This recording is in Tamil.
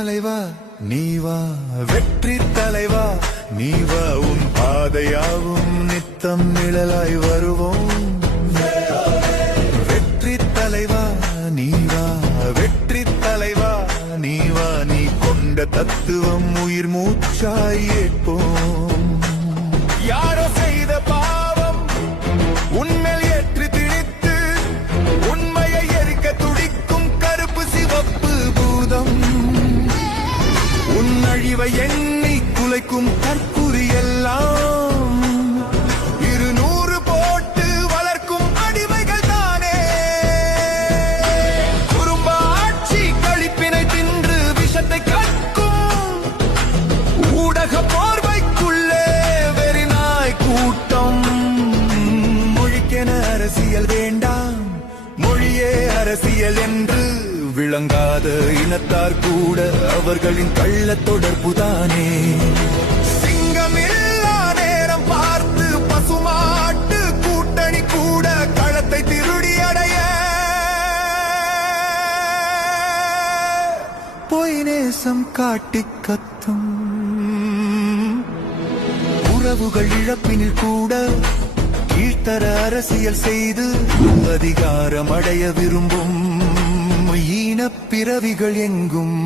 தலைவா நீவா, வெற்றி தலைவா நீவா, உன் பாதையாவும் நித்தம் நிழலாய் வருவோம். வெற்றி தலைவா நீவா, வெற்றி தலைவா நீவா, நீ கொண்ட தத்துவம் உயிர் மூச்சாய் ஏற்போம். யாரோ செய்த பாவம் உன்மேல் ஏற்றி திணித்து உண்மையை எரிக்க துடிக்கும் கருப்பு சிவப்பு பூதம், உன் அழிவை எண்ணி குலைக்கும் தற்குறி எல்லாம் 200 போட்டு வளர்க்கும் அடிமைகள் தானே. குறும்ப ஆட்சி கழிப்பினை தின்று விஷத்தை கற்கும் ஊடக போர்வைக்குள்ளே வெறிநாய் கூட்டம். மொழிக்கென அரசியல் வேண்டாம், மொழியே அரசியல் என்று விளங்காத இனத்தார் கூட அவர்களின் கள்ள தொடர்புதானே. சிங்கமில்லா நேரம் பார்த்து பசுமாட்டு கூட்டணி கூட களத்தை திருடி அடைய பொய் நேசம் காட்டி கத்தும். உறவுகள் இழப்பினில் கூட கீழ்த்தர அரசியல் செய்து அதிகாரம் அடைய விரும்பும் ஈனப் பிறவிகள் எங்கும்